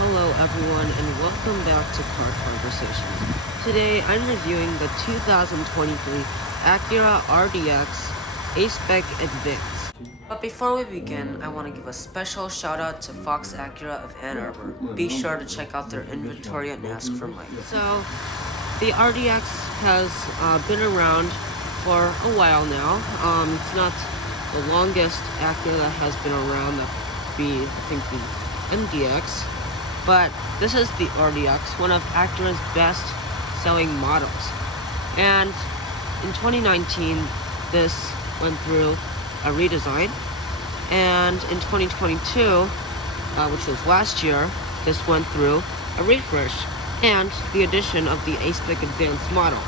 Hello everyone and welcome back to Car Conversations. Today I'm reviewing the 2023 Acura RDX A-Spec Advance. But before we begin, I want to give a special shout out to Fox Acura of Ann Arbor. Be sure to check out their inventory and ask for Mike. So, the RDX has been around for a while now. It's not the longest Acura that has been around. That would be, I think, the MDX. But this is the RDX, one of Acura's best selling models. And in 2019, this went through a redesign. And in 2022, which was last year, this went through a refresh and the addition of the A-Spec Advanced model.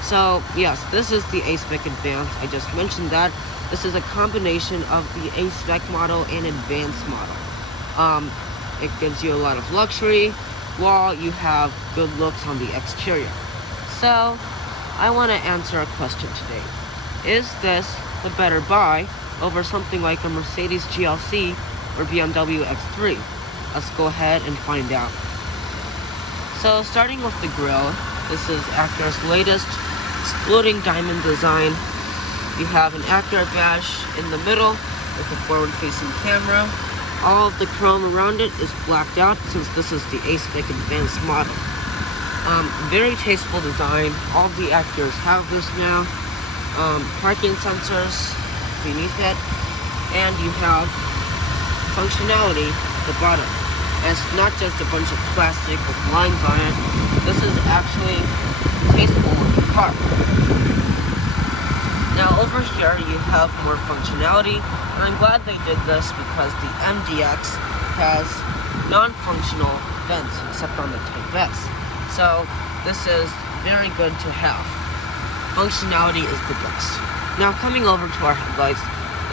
So yes, this is the A-Spec Advanced. I just mentioned that. This is a combination of the A-Spec model and Advanced model. It gives you a lot of luxury while you have good looks on the exterior. So, I want to answer a question today. Is this the better buy over something like a Mercedes GLC or BMW X3? Let's go ahead and find out. So, starting with the grille, this is Acura's latest exploding diamond design. You have an Acura badge in the middle with a forward-facing camera. All of the chrome around it is blacked out since this is the A-Spec Advanced model. Very tasteful design. All the Acuras have this now. Parking sensors beneath it. And you have functionality at the bottom. And it's not just a bunch of plastic with lines on it. This is actually a tasteful looking car. Now over here you have more functionality, and I'm glad they did this because the MDX has non-functional vents except on the Type S. So this is very good to have. Functionality is the best. Now coming over to our headlights,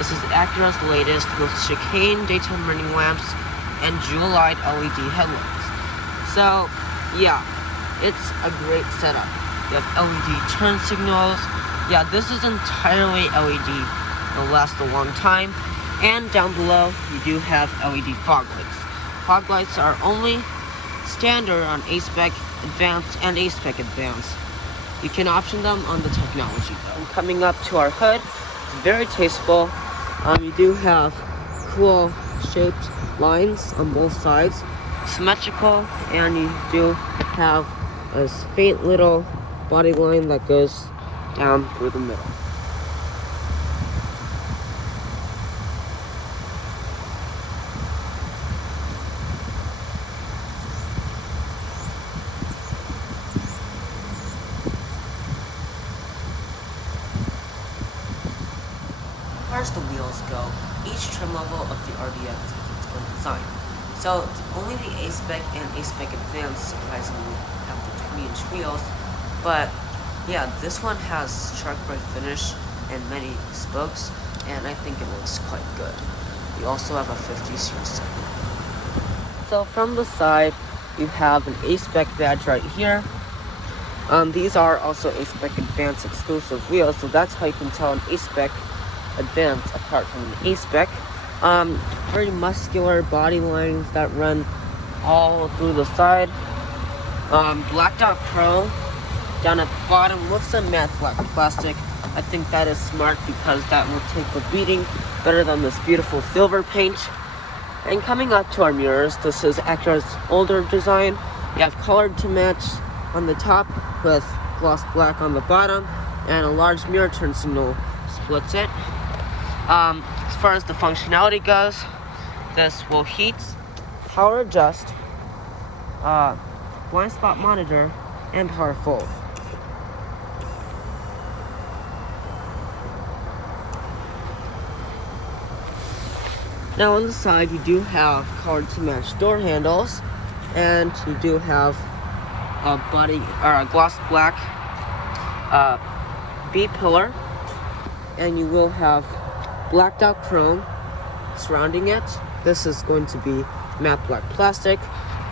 this is Acura's latest with chicane daytime running lamps and jewel-eyed LED headlights. So yeah, it's a great setup. You have LED turn signals. Yeah, this is entirely LED. It'll last a long time. And down below, you do have LED fog lights. Fog lights are only standard on A-Spec Advanced and A-Spec Advanced. You can option them on the technology though. And coming up to our hood, it's very tasteful. You do have cool shaped lines on both sides. Symmetrical, and you do have a faint little body line that goes down through the middle. As far as the wheels go, each trim level of the RDX has its own design. So only the A-Spec and A-Spec Advanced surprisingly have the 20-inch wheels, but yeah, this one has shark bright finish and many spokes, and I think it looks quite good. We also have a 50 series segment. So from the side, you have an A-Spec badge right here. These are also A-Spec Advanced exclusive wheels, so that's how you can tell an A-Spec Advanced apart from an A-Spec. Very muscular body lines that run all through the side. Blacked out chrome down at the bottom with some matte black plastic. I think that is smart because that will take the beating better than this beautiful silver paint. And coming up to our mirrors, this is Acura's older design. You have colored to match on the top with gloss black on the bottom, and a large mirror turn signal splits it. As far as the functionality goes, this will heat, power adjust, blind spot monitor, and power fold. Now on the side, you do have colored to match door handles, and you do have a gloss black B-pillar, and you will have blacked out chrome surrounding it. This is going to be matte black plastic,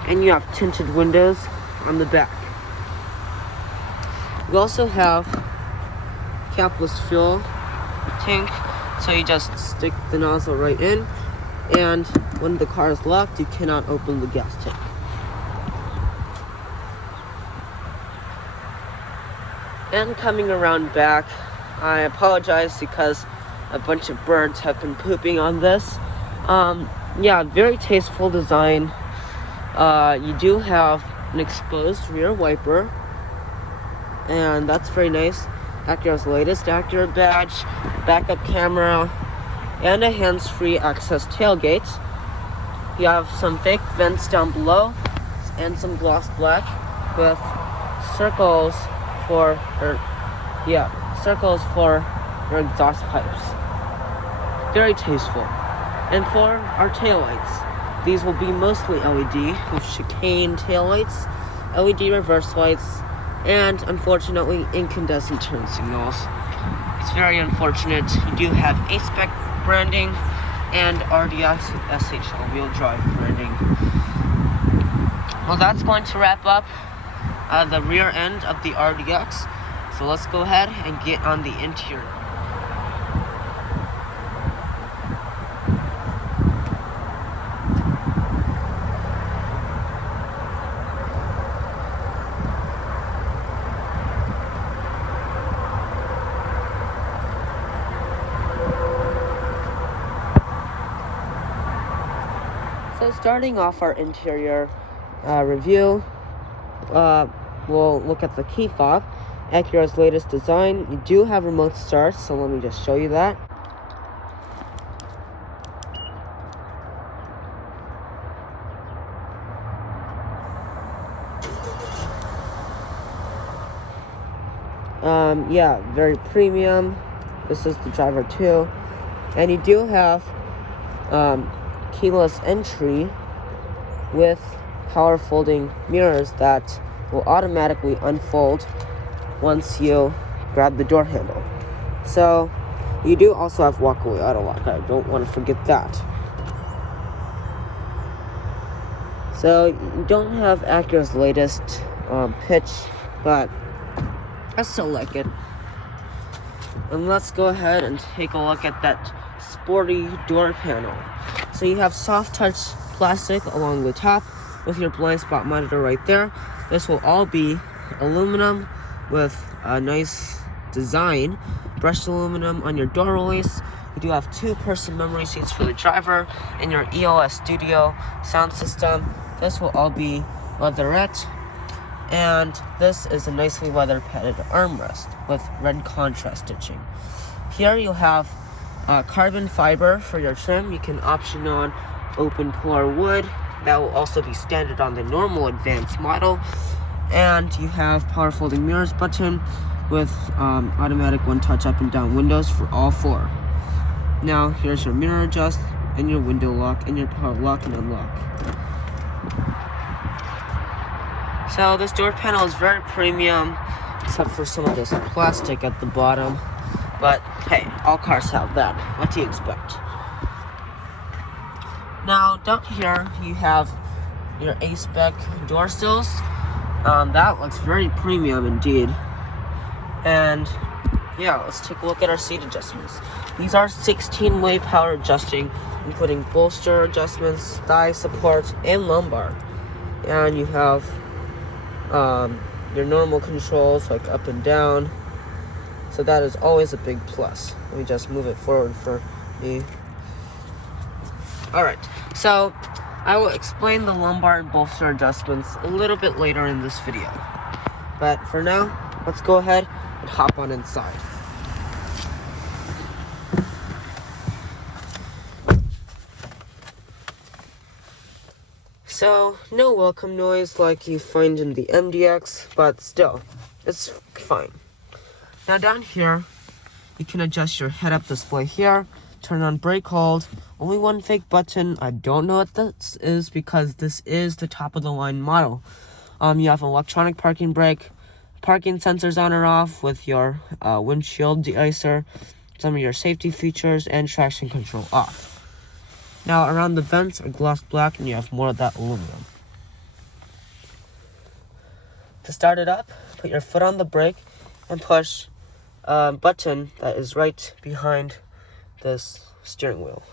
and you have tinted windows on the back. You also have capless fuel tank, so you just stick the nozzle right in, and when the car is locked, you cannot open the gas tank. And coming around back, I apologize because a bunch of birds have been pooping on this. Yeah, very tasteful design. You do have an exposed rear wiper, and that's very nice. Acura's latest Acura badge, backup camera, and a hands-free access tailgate. You have some fake vents down below, and some gloss black with circles for your exhaust pipes. Very tasteful. And for our taillights, these will be mostly LED with chicane taillights, LED reverse lights, and unfortunately incandescent turn signals. It's very unfortunate. You do have A-Spec branding and RDX with SHL wheel drive branding. Well, that's going to wrap up the rear end of the RDX. So let's go ahead and get on the interior. So starting off our interior review, we'll look at the key fob, Acura's latest design. You do have remote start, so let me just show you that. Yeah, very premium. This is the driver too, and you do have keyless entry with power folding mirrors that will automatically unfold once you grab the door handle. So you do also have walkaway auto lock. I don't want to forget that. So you don't have Acura's latest pitch, but I still like it. And let's go ahead and take a look at that sporty door panel. So you have soft touch plastic along the top with your blind spot monitor right there. This will all be aluminum with a nice design. Brushed aluminum on your door release. You do have 2-person memory seats for the driver and your EOS Studio sound system. This will all be leatherette. And this is a nicely weather padded armrest with red contrast stitching. Here you'll have carbon fiber for your trim. You can option on open pore wood. That will also be standard on the normal advanced model. And you have power folding mirrors button with automatic one-touch up and down windows for all 4. Now here's your mirror adjust and your window lock and your power lock and unlock. So this door panel is very premium, except for some of this plastic at the bottom. But hey, all cars have that. What do you expect? Now down here you have your A-Spec door sills. That looks very premium indeed. And yeah, let's take a look at our seat adjustments. These are 16-way power adjusting, including bolster adjustments, thigh support, and lumbar. And you have your normal controls like up and down. So that is always a big plus. Let me just move it forward for me. Alright, so I will explain the lumbar and bolster adjustments a little bit later in this video. But for now, let's go ahead and hop on inside. So, no welcome noise like you find in the MDX, but still, it's fine. Now down here, you can adjust your head-up display here, turn on brake hold, only one fake button. I don't know what this is because this is the top-of-the-line model. You have an electronic parking brake, parking sensors on or off with your windshield deicer, some of your safety features, and traction control off. Now around the vents are gloss black and you have more of that aluminum. To start it up, put your foot on the brake and push a button that is right behind this steering wheel.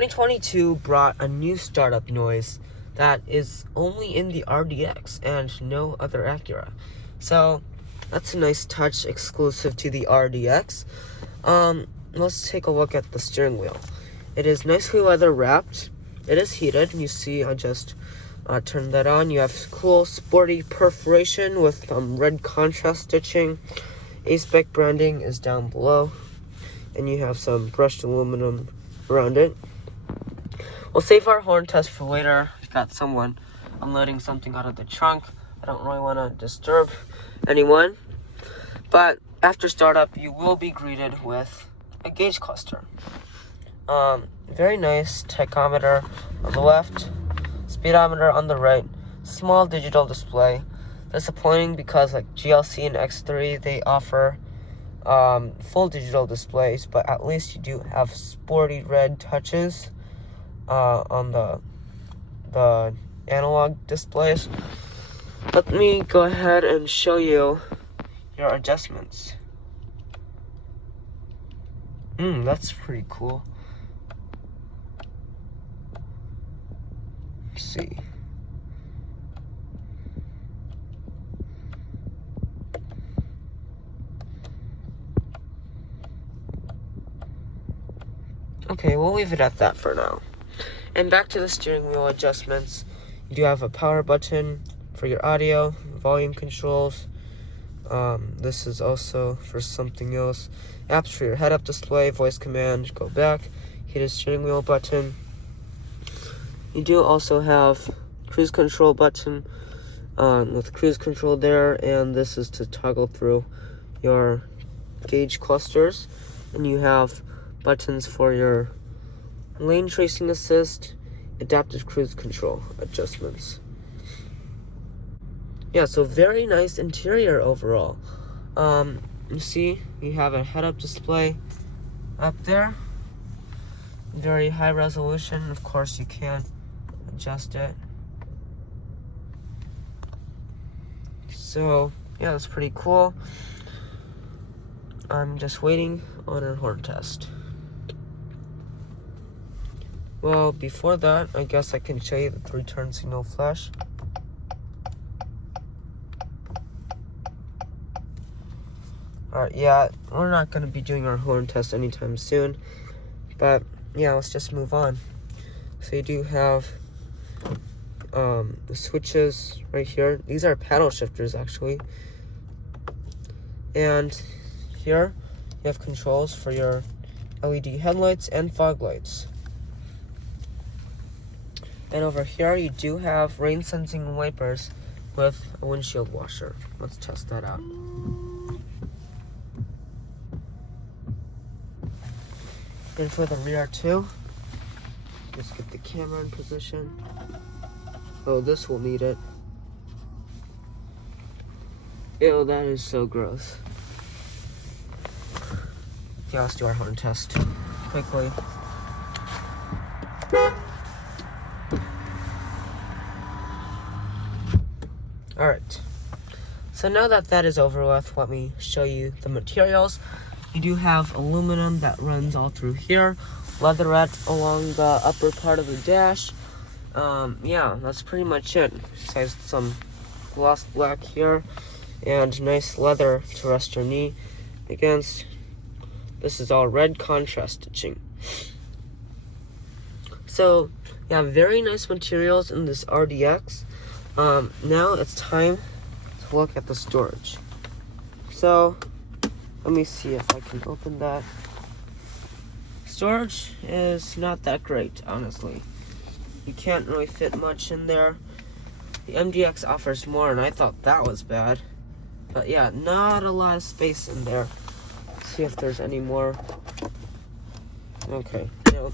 2022 brought a new startup noise that is only in the RDX and no other Acura. So that's a nice touch exclusive to the RDX. Let's take a look at the steering wheel. It is nicely leather wrapped. It is heated. You see, I just turned that on. You have cool sporty perforation with red contrast stitching. A-Spec branding is down below. And you have some brushed aluminum around it. We'll save our horn test for later. We've got someone unloading something out of the trunk. I don't really want to disturb anyone. But after startup, you will be greeted with a gauge cluster. Very nice tachometer on the left, speedometer on the right, small digital display. Disappointing because like GLC and X3, they offer full digital displays, but at least you do have sporty red touches on the analog displays. Let me go ahead and show you your adjustments. That's pretty cool. Let's see. Okay, we'll leave it at that for now. And back to the steering wheel adjustments. You do have a power button for your audio, volume controls. This is also for something else. Apps for your head-up display, voice command, go back, hit a steering wheel button. You do also have cruise control button with cruise control there, and this is to toggle through your gauge clusters. And you have buttons for your lane tracing assist, adaptive cruise control adjustments. Yeah, so very nice interior overall. You see, you have a head-up display up there. Very high resolution. Of course, you can adjust it. So, yeah, that's pretty cool. I'm just waiting on our horn test. Well, before that, I guess I can show you the 3-turn signal flash. Alright, yeah, we're not going to be doing our horn test anytime soon. But, yeah, let's just move on. So you do have the switches right here. These are paddle shifters, actually. And here, you have controls for your LED headlights and fog lights. And over here, you do have rain-sensing wipers with a windshield washer. Let's test that out. And for the rear too, just get the camera in position. Oh, this will need it. Ew, that is so gross. Yeah, let's do our horn test quickly. Alright, so now that that is over with, let me show you the materials. You do have aluminum that runs all through here, leatherette along the upper part of the dash. Yeah, that's pretty much it. Besides some gloss black here and nice leather to rest your knee against. This is all red contrast stitching. So, yeah, very nice materials in this RDX. Now it's time to look at the storage. So, let me see if I can open that. Storage is not that great, honestly. You can't really fit much in there. The MDX offers more, and I thought that was bad. But yeah, not a lot of space in there. Let's see if there's any more. Okay, no.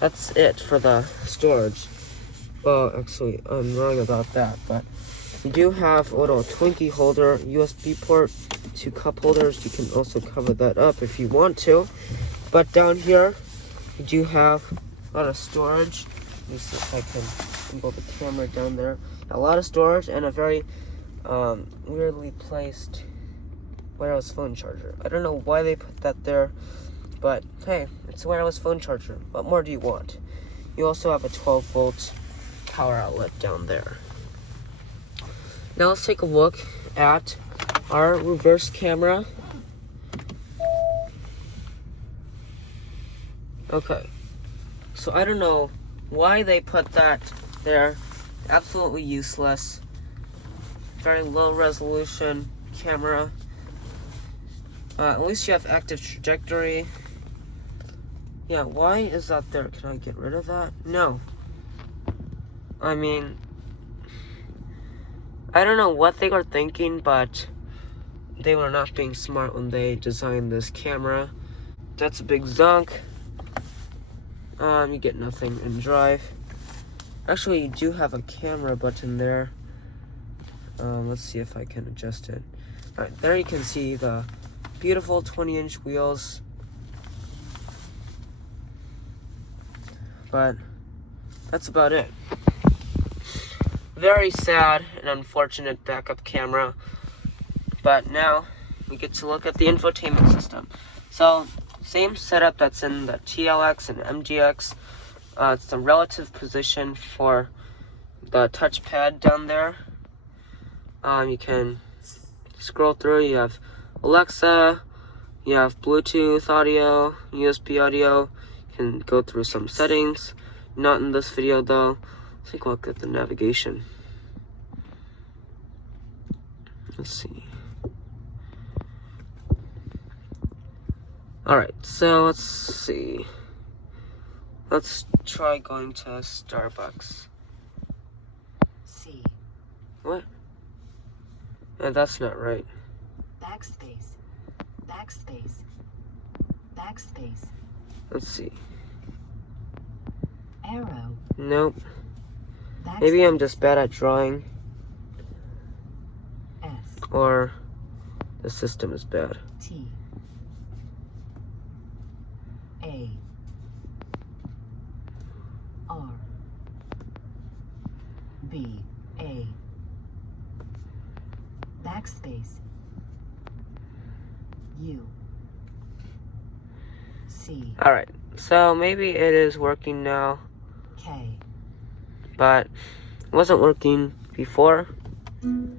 That's it for the storage. Well, actually, I'm wrong about that, but you do have a little Twinkie holder, USB port, 2 cup holders. You can also cover that up if you want to. But down here, you do have a lot of storage. Let me see if I can angle the camera down there. A lot of storage and a very weirdly placed wireless phone charger. I don't know why they put that there, but hey, It's a wireless phone charger. What more do you want? You also have a 12-volt power outlet down there. Now let's take a look at our reverse camera. Okay, so I don't know why they put that there. Absolutely useless. Very low resolution camera. At least you have active trajectory. Yeah, why is that there? Can I get rid of that? No. I mean, I don't know what they were thinking, but they were not being smart when they designed this camera. That's a big zonk. You get nothing in drive. Actually, you do have a camera button there. Let's see if I can adjust it. Alright, there you can see the beautiful 20-inch wheels. But that's about it. Very sad and unfortunate backup camera. But now we get to look at the infotainment system. So, same setup that's in the TLX and MGX. It's the relative position for the touchpad down there. You can scroll through. You have Alexa, you have Bluetooth audio, USB audio. You can go through some settings. Not in this video though. Let's take a look at the navigation. Let's see. Alright, so let's see. Let's try going to Starbucks. C. What? Yeah, that's not right. Backspace. Backspace. Backspace. Let's see. Arrow. Nope. Backspace. Maybe I'm just bad at drawing, S. or the system is bad. T. A. R. B. A. Backspace. U. C. Alright, so maybe it is working now, K. but it wasn't working before. You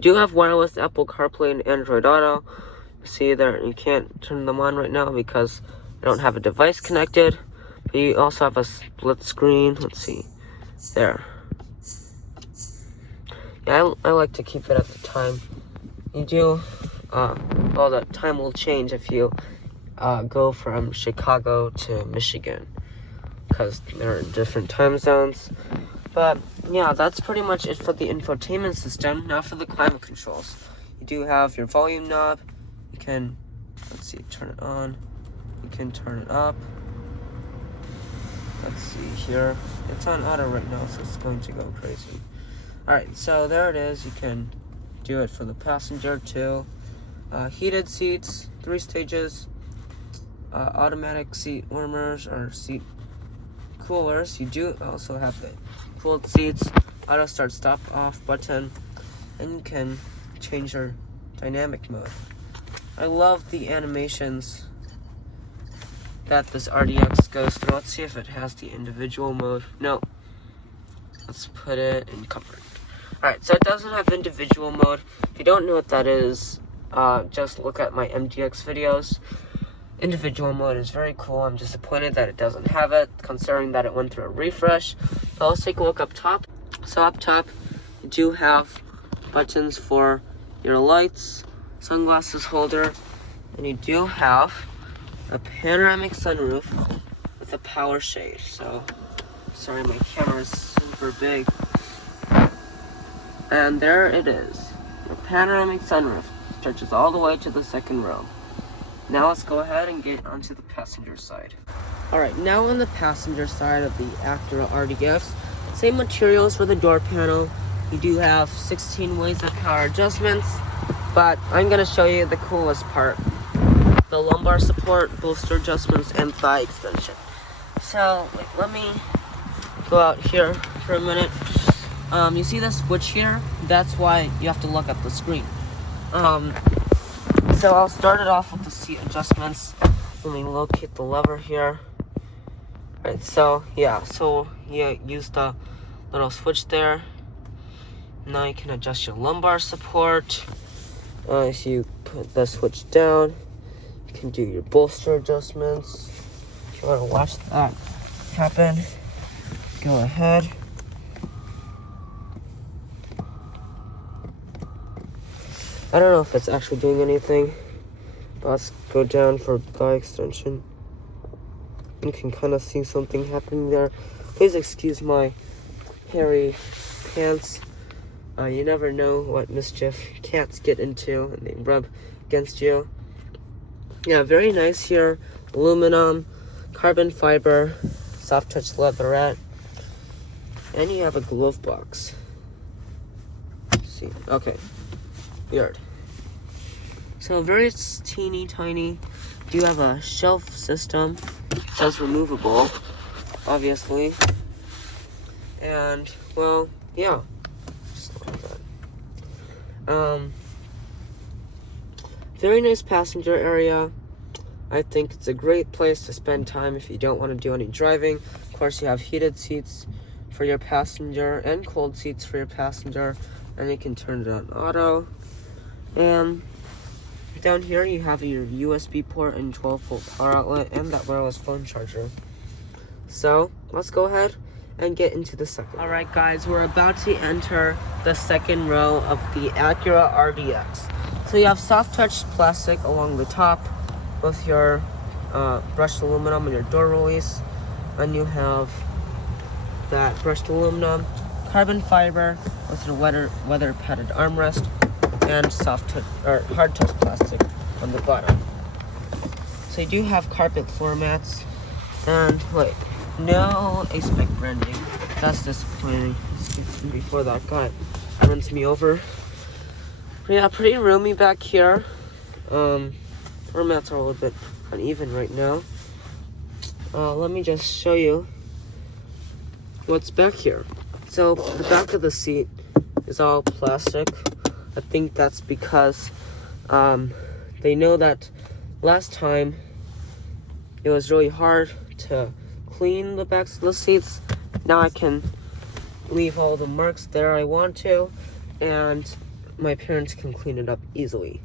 do have wireless Apple CarPlay and Android Auto. See there, you can't turn them on right now because I don't have a device connected. But you also have a split screen. Let's see. There. Yeah, I like to keep it at the time. You do, well, the time will change if you go from Chicago to Michigan, because they're in different time zones. But yeah, that's pretty much it for the infotainment system. Now for the climate controls. You do have your volume knob. You can, let's see, turn it on. You can turn it up. Let's see here. It's on auto right now, so it's going to go crazy. Alright, so there it is. You can do it for the passenger too. Heated seats, 3 stages. Automatic seat warmers or seat coolers. You do also have the cooled seats, auto start stop off button, and you can change your dynamic mode. I love the animations that this RDX goes through. Let's see if it has the individual mode. No. Let's put it in comfort. Alright, so it doesn't have individual mode. If you don't know what that is, just look at my MDX videos. Individual mode is very cool. I'm disappointed that it doesn't have it, considering that it went through a refresh. But let's take a look up top. So up top, you do have buttons for your lights, sunglasses holder, and you do have a panoramic sunroof with a power shade. So, sorry, my camera is super big. And there it is. Your panoramic sunroof stretches all the way to the second row. Now let's go ahead and get onto the passenger side. Alright, now on the passenger side of the Acura RDX, same materials for the door panel. You do have 16 ways of power adjustments, but I'm going to show you the coolest part. The lumbar support, bolster adjustments, and thigh extension. So, let me go out here for a minute. You see the switch here? That's why you have to look at the screen. So I'll start it off with the seat adjustments. Let me locate the lever here. Right, so yeah, so you use the little switch there. Now you can adjust your lumbar support. As you put the switch down, you can do your bolster adjustments. If you want to watch that happen, go ahead. I don't know if it's actually doing anything, but let's go down for thigh extension. You can kind of see something happening there. Please excuse my hairy pants. You never know what mischief cats get into and they rub against you. Yeah, very nice here. Aluminum, carbon fiber, soft touch leatherette, and you have a glove box. Let's see, okay, weird. So very teeny tiny. You have a shelf system. That's removable, obviously. And well, yeah. Just like that. Very nice passenger area. I think it's a great place to spend time if you don't want to do any driving. Of course, you have heated seats for your passenger and cold seats for your passenger, and you can turn it on auto. And down here you have your USB port and 12-volt power outlet and that wireless phone charger. So let's go ahead and get into the second. All right, guys, we're about to enter the second row of the Acura RDX. So you have soft touch plastic along the top with your brushed aluminum and your door release, and you have that brushed aluminum, carbon fiber with your weather padded armrest, and soft touch or hard touch plastic on the bottom. So you do have carpet floor mats, and wait, no A-Spec branding. That's disappointing. Before that guy runs me over. But yeah, pretty roomy back here. Floor mats are a little bit uneven right now. Let me just show you what's back here. So the back of the seat is all plastic. I think that's because they know that last time it was really hard to clean the backs of the seats. Now I can leave all the marks there I want to, and my parents can clean it up easily.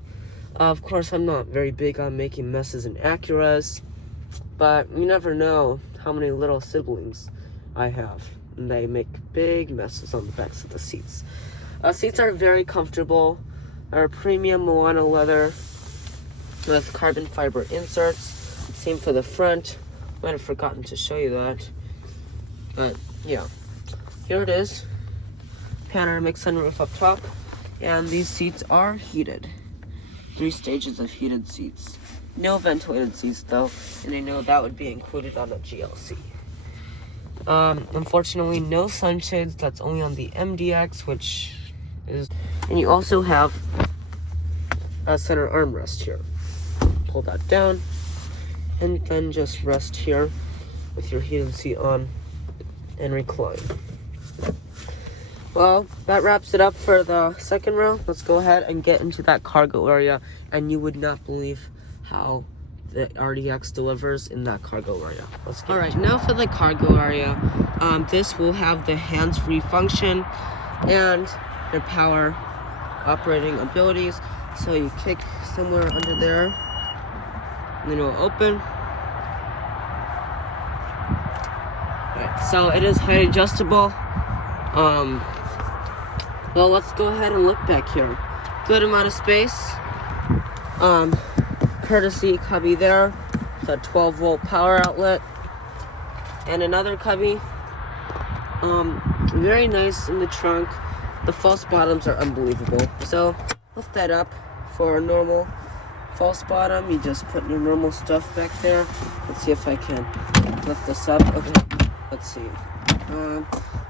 Of course, I'm not very big on making messes in Acuras, but you never know how many little siblings I have, and they make big messes on the backs of the seats. Seats are very comfortable. Are premium Moana leather with carbon fiber inserts. Same for the front. Might have forgotten to show you that. But yeah, here it is. Panoramic sunroof up top. And these seats are heated. 3 stages of heated seats. No ventilated seats though, and I know that would be included on a GLC. Unfortunately, no sunshades. That's only on the MDX, which is... And you also have a center armrest here. Pull that down, and then just rest here with your heated seat on and recline. Well, that wraps it up for the second row. Let's go ahead and get into that cargo area, and you would not believe how the RDX delivers in that cargo area. Let's get Alright, now for the cargo area. This will have the hands-free function and your power operating abilities. So you kick somewhere under there, and then it will open. Alright, so it is height adjustable. Well, let's go ahead and look back here. Good amount of space. Courtesy cubby there. It's a 12-volt power outlet. And another cubby. Very nice in the trunk. The false bottoms are unbelievable. So, lift that up for a normal false bottom. You just put your normal stuff back there. Let's see if I can lift this up. Okay, let's see.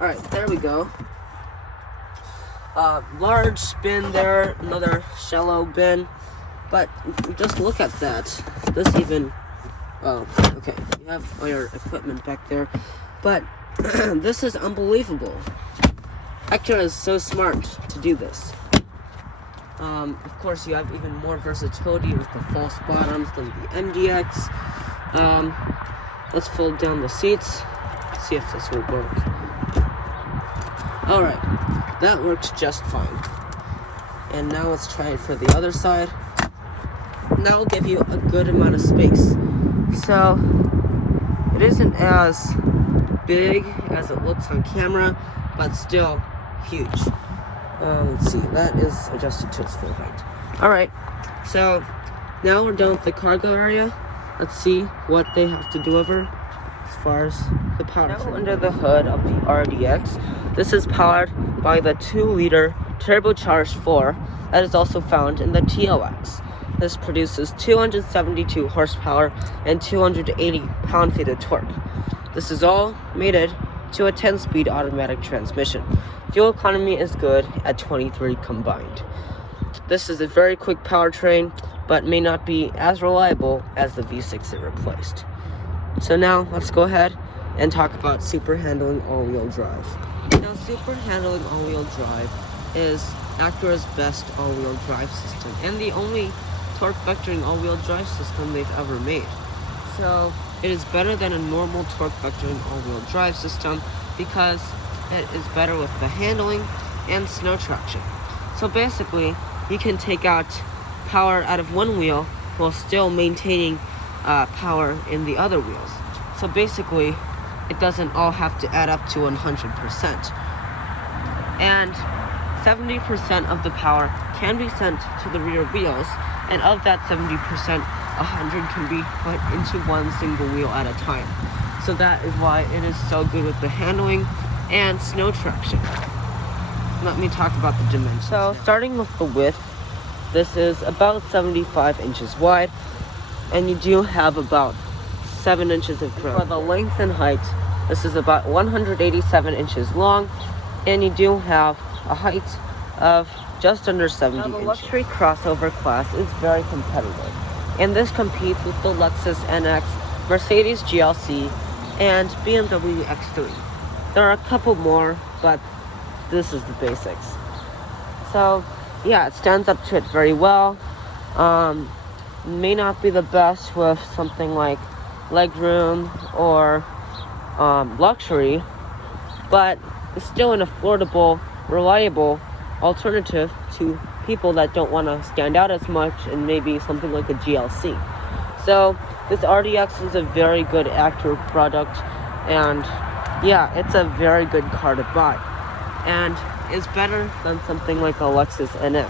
Alright, there we go. Large bin there, another shallow bin. But just look at that. This even... Oh, okay. You have all your equipment back there. But this is unbelievable. Acura is so smart to do this. Of course, you have even more versatility with the false bottoms than the MDX. Let's fold down the seats, see if this will work. Alright, that worked just fine. And now let's try it for the other side. Now I'll give you a good amount of space. So, it isn't as big as it looks on camera, but still huge. Let's see, that is adjusted to its full height. Alright, so now we're done with the cargo area. Let's see what they have to deliver as far as the power. Now under the hood of the RDX, this is powered by the 2-liter turbocharged 4 that is also found in the TLX. This produces 272 horsepower and 280 pound-feet of torque. This is all mated to a 10-speed automatic transmission. Fuel economy is good at 23 combined. This is a very quick powertrain, but may not be as reliable as the V6 it replaced. So now, let's go ahead and talk about super handling all-wheel drive. Now, super handling all-wheel drive is Acura's best all-wheel drive system, and the only torque vectoring all-wheel drive system they've ever made. So, it is better than a normal torque vectoring all-wheel drive system because it is better with the handling and snow traction. So basically, you can take out power out of one wheel while still maintaining power in the other wheels. So basically, it doesn't all have to add up to 100%. And 70% of the power can be sent to the rear wheels, and of that 70%, 100 can be put into one single wheel at a time. So that is why it is so good with the handling and snow traction. Let me talk about the dimensions. So starting with the width, this is about 75 inches wide, and you do have about 7 inches of ground. For the length and height, this is about 187 inches long, and you do have a height of just under 70 inches. The luxury crossover class is very competitive, and this competes with the Lexus NX, Mercedes GLC, and BMW X3. There are a couple more, but this is the basics. So, yeah, it stands up to it very well. May not be the best with something like legroom or luxury, but it's still an affordable, reliable alternative to people that don't want to stand out as much and maybe something like a GLC. So this RDX is a very good Acura product, and yeah, it's a very good car to buy, and is better than something like a Lexus NX.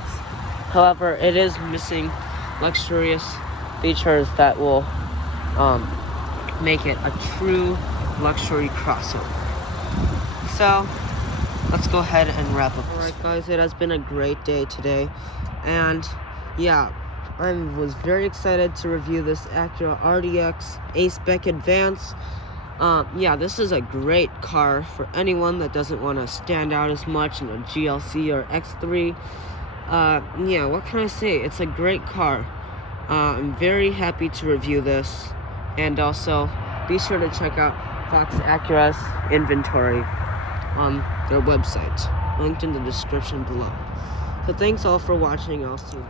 However, it is missing luxurious features that will make it a true luxury crossover. So let's go ahead and wrap up. Alright guys, it has been a great day today, and yeah, I was very excited to review this Acura RDX A-Spec Advance. Yeah, this is a great car for anyone that doesn't want to stand out as much in a GLC or X3. Yeah, what can I say? It's a great car. I'm very happy to review this, and also be sure to check out Fox Acura's inventory on their website, linked in the description below. So thanks all for watching. I'll see you.